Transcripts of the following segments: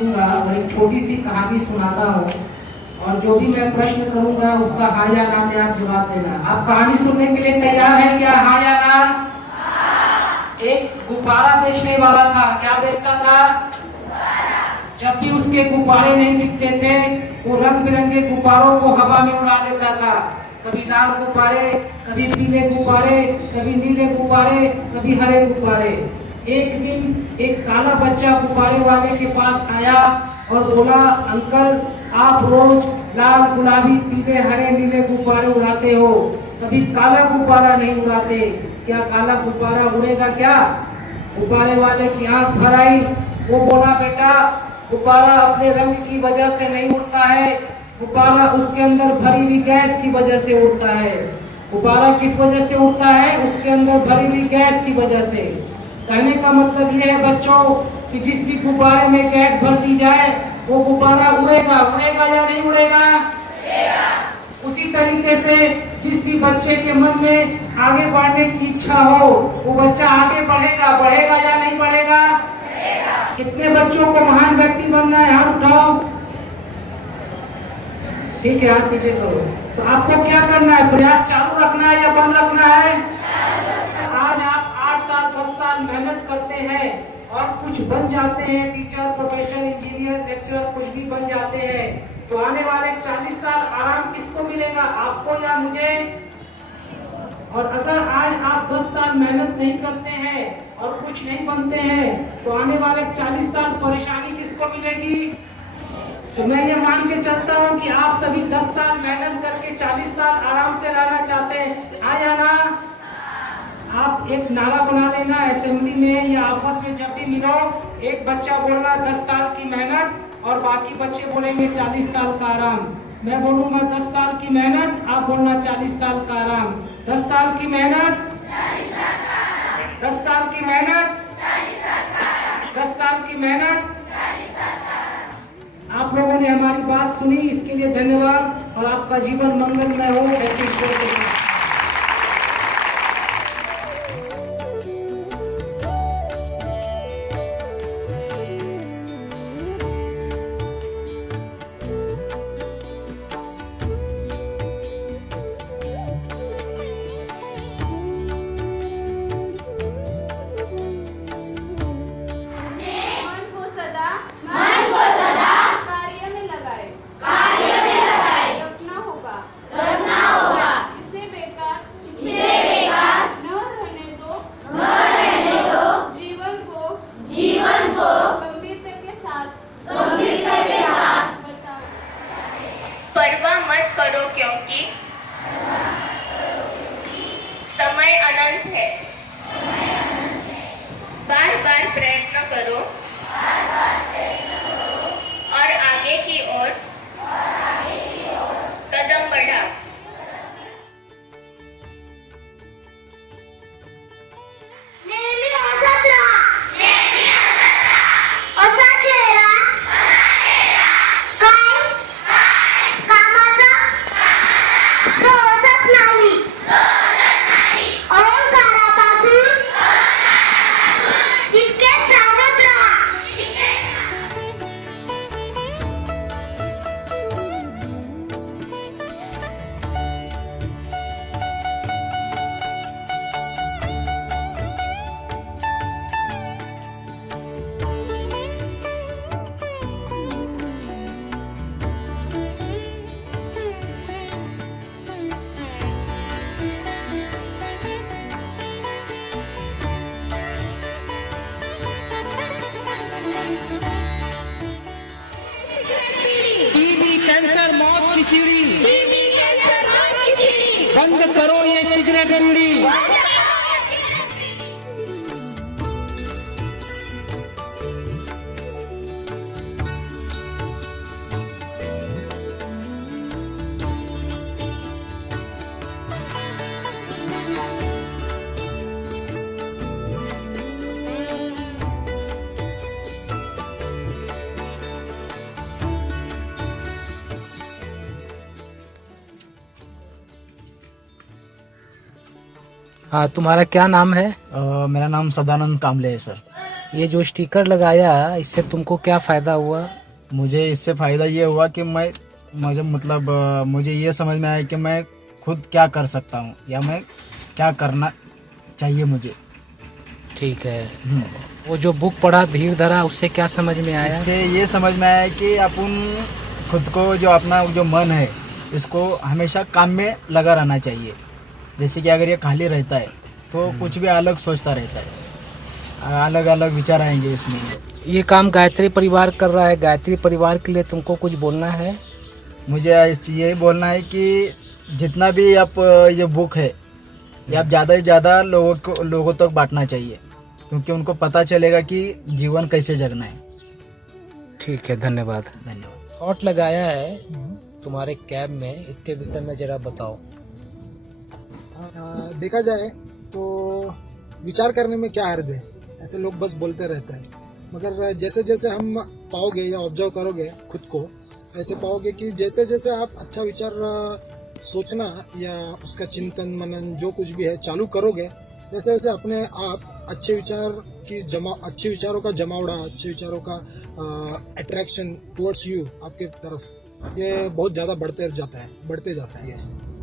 लूंगा और एक छोटी सी कहानी सुनाता हूँ, और जो भी मैं प्रश्न करूंगा उसका हाँ या ना में आप जवाब देना। आप कहानी सुनने के लिए तैयार हैं क्या? हाँ या ना? एक गुब्बारा बेचने वाला था। क्या बेचता था? जब भी उसके गुब्बारे नहीं बिकते थे, वो रंग बिरंगे गुब्बारों को हवा में उड़ा देता था। कभी लाल गुब्बारे, कभी पीले गुब्बारे, कभी नीले गुब्बारे, कभी हरे गुब्बारे। एक दिन एक काला बच्चा गुब्बारे वाले के पास आया और बोला, अंकल आप रोज लाल गुलाबी पीले हरे नीले गुब्बारे उड़ाते हो, कभी काला गुब्बारा नहीं उड़ाते, क्या काला गुब्बारा उड़ेगा क्या? गुब्बारे वाले की आंख भर आई। वो बोला, बेटा गुब्बारा अपने रंग की वजह से नहीं उड़ता है, गुब्बारा उसके अंदर भरी हुई गैस की वजह से उड़ता है। गुब्बारा किस वजह से उड़ता है? उसके अंदर भरी हुई गैस की वजह से। कहने का मतलब ये है बच्चों कि जिस भी गुब्बारे में गैस भर दी जाए वो गुब्बारा उड़ेगा। उड़ेगा या नहीं उड़ेगा? उसी तरीके से जिस भी बच्चे के मन में आगे बढ़ने की इच्छा हो, वो बच्चा आगे बढ़ेगा। बढ़ेगा या नहीं बढ़ेगा? कितने बच्चों को महान व्यक्ति बनना है? हाथ उठाओ। ठीक है, हाथ नीचे करो। तो आपको क्या करना है? प्रयास चालू रखना है या बंद रखना है? आज आप 8 साल 10 साल मेहनत करते हैं और कुछ बन जाते हैं, टीचर, प्रोफेसर, इंजीनियर, लेक्चरर, कुछ भी बन जाते हैं, तो आने वाले 40 साल आराम किसको मिलेगा? आपको या मुझे? और अगर आज आप 10 साल मेहनत नहीं करते हैं और कुछ नहीं बनते हैं, तो आने वाले 40 साल परेशानी किसको मिलेगी? तो मैं ये मान के चलता हूँ कि आप सभी 10 साल मेहनत करके 40 साल आराम से रहना चाहते हैं। हाँ या ना? आप एक नारा बना लेना असेंबली में या आपस में, जब भी मिलो एक बच्चा बोलना 10 साल की मेहनत और बाकी बच्चे बोलेंगे 40 साल का आराम। मैं बोलूंगा 10 साल की मेहनत, आप बोलना 40 साल का आराम। 10 साल की मेहनत, 10 साल की मेहनत, 10 साल की मेहनत। आप लोगों ने हमारी बात सुनी, इसके लिए धन्यवाद और आपका जीवन मंगलमय हो। ऐसे ईश्वर के साथ। मन को सदा कार्य में लगाए रखना होगा। इसे बेकार न रहने दो। जीवन को गंभीरता के साथ परवाह मत करो क्योंकि समय अनंत है। बार बार प्रयत्न करो और आगे की ओर कदम बढ़ाओ। नेहमी हसत राहा, असा चेहरा काय कामाचा जो हसत नाही, अहंकारापासून तितके सावध राहा। टीबी कैंसर मौत की सीढ़ी, बंद करो ये सिगरेट बीड़ी। हाँ, तुम्हारा क्या नाम है? मेरा नाम सदानंद कामले है सर। ये जो स्टिकर लगाया इससे तुमको क्या फायदा हुआ? मुझे इससे फ़ायदा ये हुआ कि मुझे ये समझ में आया कि मैं खुद क्या कर सकता हूँ या मैं क्या करना चाहिए मुझे। ठीक है। वो जो बुक पढ़ा धीर धरा उससे क्या समझ में आया? इससे ये समझ में आया कि अपन खुद को जो अपना जो मन है इसको हमेशा काम में लगा रहना चाहिए। जैसे कि अगर ये खाली रहता है तो कुछ भी अलग सोचता रहता है, अलग अलग विचार आएंगे इसमें। ये काम गायत्री परिवार कर रहा है। गायत्री परिवार के लिए तुमको कुछ बोलना है? मुझे यही बोलना है कि जितना भी आप ये बुक है ये आप ज़्यादा से ज़्यादा लोगों तक बांटना चाहिए, क्योंकि उनको पता चलेगा कि जीवन कैसे जगना है। ठीक है, धन्यवाद। धन्यवाद। थॉट लगाया है तुम्हारे कैब में, इसके विषय में जरा बताओ। देखा जाए तो विचार करने में क्या हर्ज है, ऐसे लोग बस बोलते रहते हैं, मगर जैसे जैसे हम पाओगे या ऑब्जर्व करोगे खुद को, ऐसे पाओगे कि जैसे जैसे आप अच्छा विचार सोचना या उसका चिंतन मनन जो कुछ भी है चालू करोगे, वैसे वैसे अपने आप अच्छे विचारों का जमावड़ा, अच्छे विचारों का अट्रैक्शन टुवर्ड्स यू, आपके तरफ, ये बहुत ज़्यादा बढ़ते जाता है ये।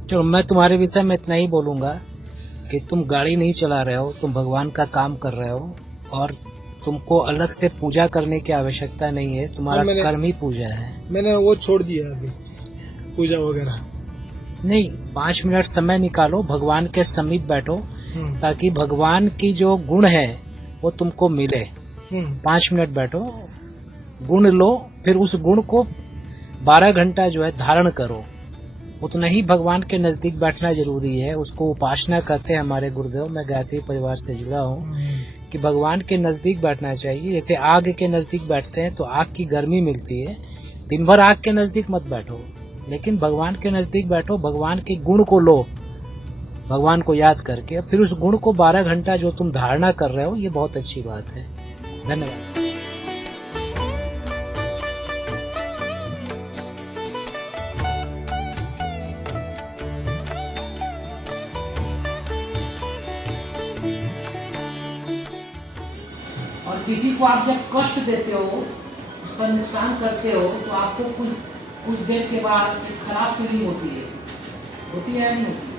चलो मैं तुम्हारे विषय में इतना ही बोलूंगा कि तुम गाड़ी नहीं चला रहे हो, तुम भगवान का काम कर रहे हो और तुमको अलग से पूजा करने की आवश्यकता नहीं है। तुम्हारा कर्म ही पूजा है। मैंने वो छोड़ दिया अभी, पूजा वगैरह नहीं। 5 मिनट समय निकालो, भगवान के समीप बैठो ताकि भगवान की जो गुण है वो तुमको मिले। 5 मिनट बैठो, गुण लो, फिर उस गुण को 12 घंटा जो है धारण करो। उतना ही भगवान के नजदीक बैठना जरूरी है। उसको उपासना कहते हैं हमारे गुरुदेव। मैं गायत्री परिवार से जुड़ा हूँ कि भगवान के नजदीक बैठना चाहिए। जैसे आग के नजदीक बैठते हैं तो आग की गर्मी मिलती है। दिन भर आग के नजदीक मत बैठो, लेकिन भगवान के नजदीक बैठो, भगवान के गुण को लो, भगवान को याद करके, फिर उस गुण को 12 घंटा जो तुम धारणा कर रहे हो, ये बहुत अच्छी बात है। धन्यवाद। और किसी को आप जब कष्ट देते हो, उसका नुकसान करते हो, तो आपको कुछ देर के बाद एक खराब फीलिंग होती है या नहीं होती?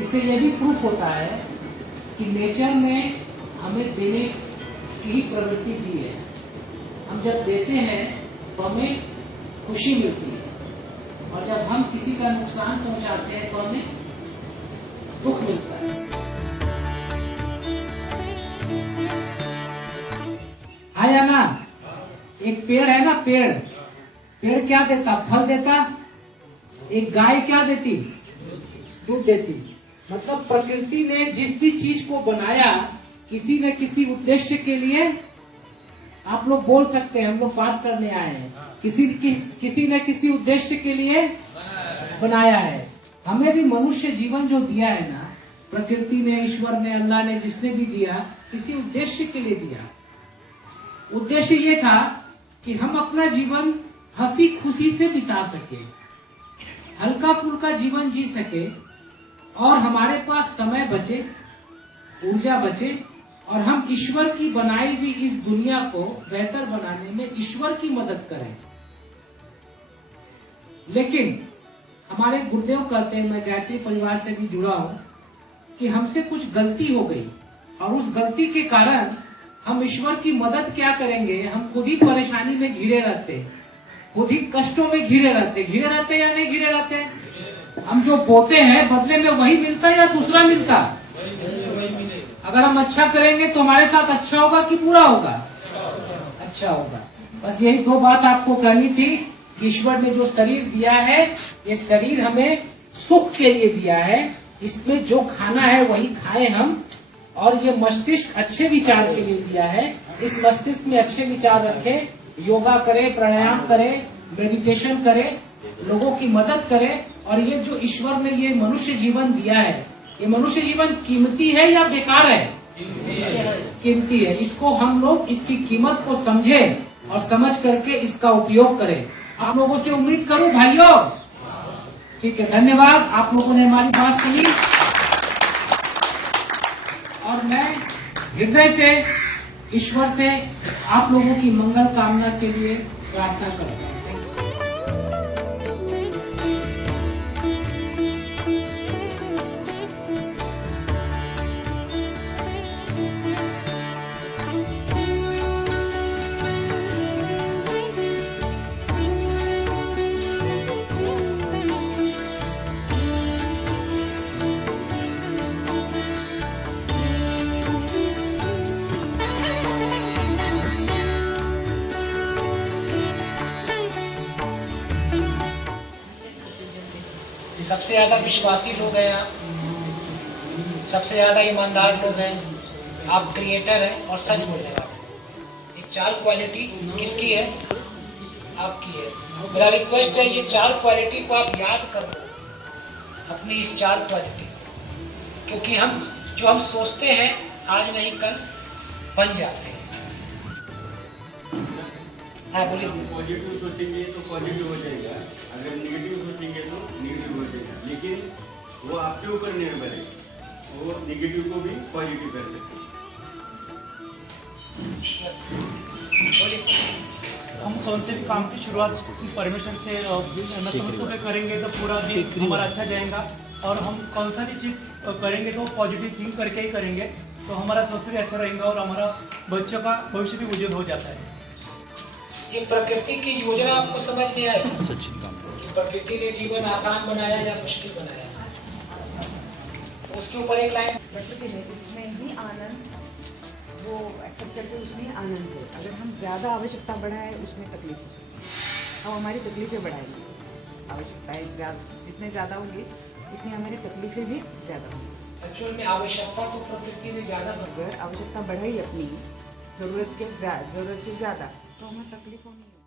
इससे यह भी प्रूफ होता है कि नेचर ने हमें देने की प्रवृत्ति दी है। हम जब देते हैं तो हमें खुशी मिलती है, और जब हम किसी का नुकसान पहुंचाते हैं तो हमें दुख मिलता है। हाँ या ना? एक पेड़ है ना, पेड़ क्या देता? फल देता। एक गाय क्या देती? दूध देती। मतलब प्रकृति ने जिस भी चीज को बनाया किसी न किसी उद्देश्य के लिए, आप लोग बोल सकते हैं, हम लोग बात करने आए हैं, किसी न किसी उद्देश्य के लिए बनाया है। हमें भी मनुष्य जीवन जो दिया है ना, प्रकृति ने, ईश्वर ने, अल्लाह ने, जिसने भी दिया, किसी उद्देश्य के लिए दिया। उद्देश्य ये था कि हम अपना जीवन हंसी खुशी से बिता सके, हल्का फुल्का जीवन जी सके, और हमारे पास समय बचे, ऊर्जा बचे, और हम ईश्वर की बनाई हुई इस दुनिया को बेहतर बनाने में ईश्वर की मदद करें। लेकिन हमारे गुरुदेव कहते हैं, मैं गायत्री परिवार से भी जुड़ा हूं, कि हमसे कुछ गलती हो गई, और उस गलती के कारण हम ईश्वर की मदद क्या करेंगे? हम खुद ही परेशानी में घिरे रहते, खुद ही कष्टों में घिरे रहते या नहीं घिरे रहते? हम जो बोते हैं बदले में वही मिलता है या दूसरा मिलता? अगर हम अच्छा करेंगे तो हमारे साथ अच्छा होगा कि बुरा होगा? अच्छा होगा। बस यही 2 बात आपको कहनी थी कि ईश्वर ने जो शरीर दिया है, ये शरीर हमें सुख के लिए दिया है। इसमें जो खाना है वही खाएं हम, और ये मस्तिष्क अच्छे विचार के लिए दिया है। इस मस्तिष्क में अच्छे विचार रखें, योगा करें, प्राणायाम करें, मेडिटेशन करें, लोगों की मदद करें। और ये जो ईश्वर ने ये मनुष्य जीवन दिया है, ये मनुष्य जीवन कीमती है या बेकार है? कीमती है। इसको हम लोग इसकी कीमत को समझें और समझ करके इसका उपयोग करें। आप लोगों से उम्मीद करूं भाइयों। ठीक है, धन्यवाद। आप लोगों ने हमारी बात सुनी, और मैं हृदय से ईश्वर से आप लोगों की मंगल कामना के लिए प्रार्थना करता हूँ। Thank you. सबसे ज्यादा विश्वासी लोग हैं आप, सबसे ज्यादा ईमानदार लोग हैं आप, क्रिएटर हैं और सच बोलने वाले। ये 4 क्वालिटी किसकी है? आपकी है। मेरा रिक्वेस्ट है ये 4 क्वालिटी को आप याद करो, अपनी इस 4 क्वालिटी, क्योंकि हम सोचते हैं आज नहीं कल बन जाते हैं। हाँ बोलिए। पॉजिटिव सोचेंगे तो पॉजिटिव हो जाएगा, अगर नेगेटिव सोचेंगे तो नेगेटिव हो जाएगा, लेकिन वो आपके ऊपर निर्भर है, वो नेगेटिव को भी पॉजिटिव कर सकते हैं। हम कौन से भी काम की शुरुआत परमिशन से नतमस्तक पे करेंगे तो पूरा दिन हमारा अच्छा जाएगा, और हम कौन सा भी चीज़ करेंगे तो पॉजिटिव थिंक करके ही करेंगे तो हमारा स्वास्थ्य भी अच्छा रहेगा और हमारा बच्चों का भविष्य भी उज्जवल हो जाता है। ये प्रकृति की योजना आपको समझ में आई कि प्रकृति ने जीवन आसान बनाया या मुश्किल बनाया, तो उसके ऊपर एक लाइन। प्रकृति है इसमें ही आनंद, वो एक्सेप्ट करके उसमें ही आनंद है। अगर हम ज़्यादा आवश्यकता बढ़ाए उसमें तकलीफ हो सकती है, हम हमारी तकलीफें बढ़ाएंगे। आवश्यकताएं जितने ज़्यादा होंगी उतनी हमारी तकलीफें भी ज़्यादा होंगी। एक्चुअल में आवश्यकता तो प्रकृति ने ज़्यादा, अगर आवश्यकता बढ़ाई अपनी ज़रूरत से ज़्यादा तो हमें तकलीफ होनी है।